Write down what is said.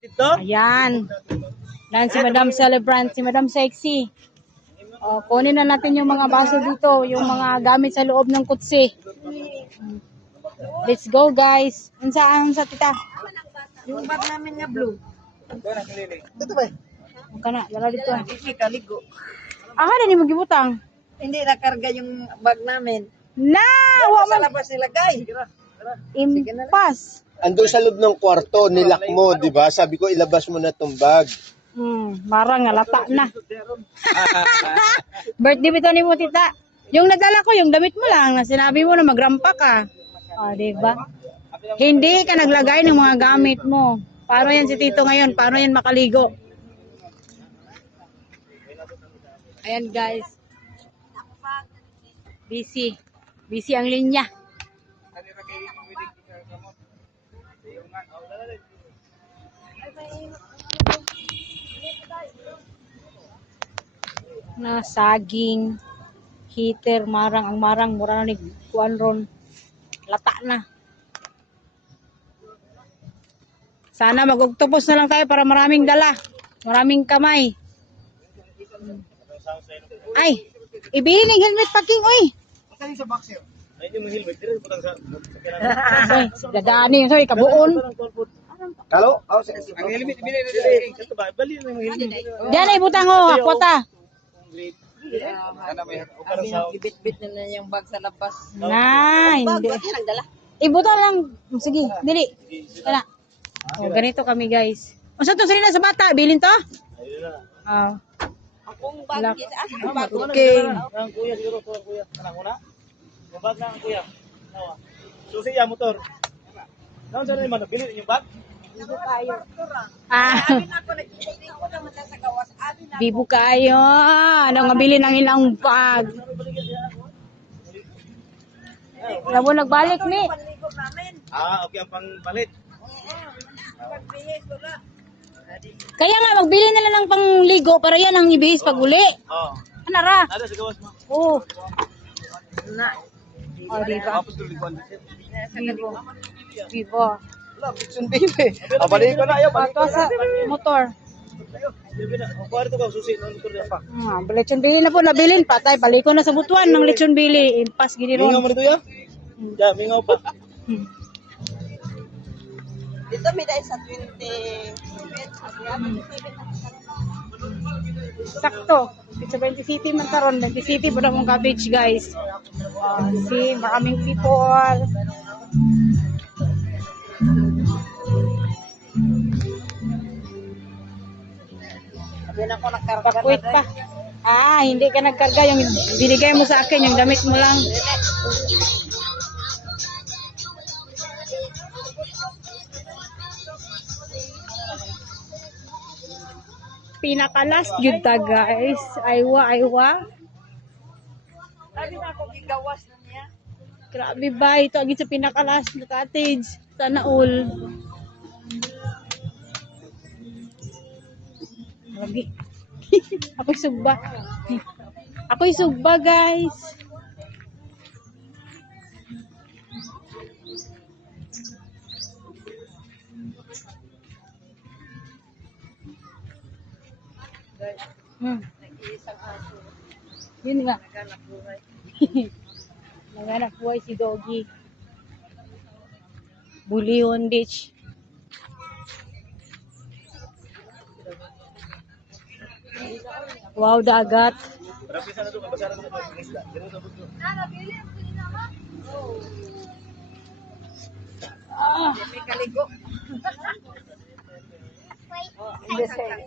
Dito? Ayan. Dan si Madam Celebrant, si Madam Sexy. O, kunin na natin yung mga baso dito, yung mga gamit sa loob ng kutsi. Let's go, guys. Saan sa tita? Yung bag namin nga blue. Dito ba? Ang kana, dala dito. Hindi kaligo. Ah, na ni magibutang. Hindi nakarga yung bag namin. Na! Wa Sa man labas nilagay. impas. Ando sa loob ng kwarto, nilak mo, di ba? Sabi ko, ilabas mo na tong bag. Marang nga lata na. Birthday bitaw ni mo, tita. Yung nadala ko, yung damit mo lang, na sinabi mo na magrampa ka. Ah, di ba? Hindi ka naglagay ng mga gamit mo. Paano yan si Tito ngayon? Paano yan makaligo? Ayan, guys. Busy. Busy ang linya. Na saging, heater, marang, ang marang, mura na ni kuan ron. Lata na. Sana mag-octopus na lang tayo para maraming dala. Maraming kamay. Ay, ibili ng helmet packing, oy. Saan sa box yun? Ayun yung helmet, dito putang sa... Ay, dadaan yun, sorry, kabuon. Halo? Ang helmet, ibili na dito. Ito ba? Bali na yung helmet. Diyan ay butang ho, kwota. Ibit-bit na yung bag sa labas. Na, hindi. Ibutang lang. Sige, dili. Kana. Oh, ganito kami, guys. O sa to, sila sa bata, bilin to? Oh. Akong Lak- bag. Okay. Ang kuya, siguro to ang kuya. Kanang una? Yung bag na ang kuya. Nawa. Susi ya, motor. Naon sa naman, bili yung bag? Ah, Ako nag-ibig ko naman sa gawas. Abi na. bibo kayo. Ano nga bilin ng ilang bag? Alam mo, nagbalik ni. Panligo namin. Ah, okay, ang pangpalit. Pagbihis ko na. Kaya nga, magbili nila ng pangligo para yan ang ibihis pag uli. Oo. Ano ra? Ada sa gawas mo. Oo. Na. O, diba? Tapos tuloy ko ang disip. Bibo. Bibo. Wala, bitsun baby. Abalik ko na ayaw. Pato sa motor. Ang kwarto ko, susi, ng motor na pa. Lechon bili na po, nabilin. Patay, balik ko na sa butuan ng lechon bili. Impas, gini Mingaw ron. mo nito ya? Ya, mingaw pa. Dito may dahil sa 20. Sakto. Sa 20 City man karon, 20 City po na mong cabbage, guys. See, maraming people. Sabi na ko nakarga Pakwit pa. Ah, hindi ka nagkarga. Yung binigay mo sa akin, yung damit mo lang. Pinaka-last yun ta, guys. Aywa, aywa. Sabi na ako gigawas na niya. Grabe ba? Ito agad sa pinaka-last na cottage. Sana all. Lagi. Ako'y sugba. Ako'y sugba, guys. Nag-iisang aso. Yun nga. Naghanap buhay. Nanganak buhay si Doggy. Bulihon Beach. Wow, dagat. Rapi sana to, kabasara ko na isda. Ganun sa buto. Ah, May kaligo.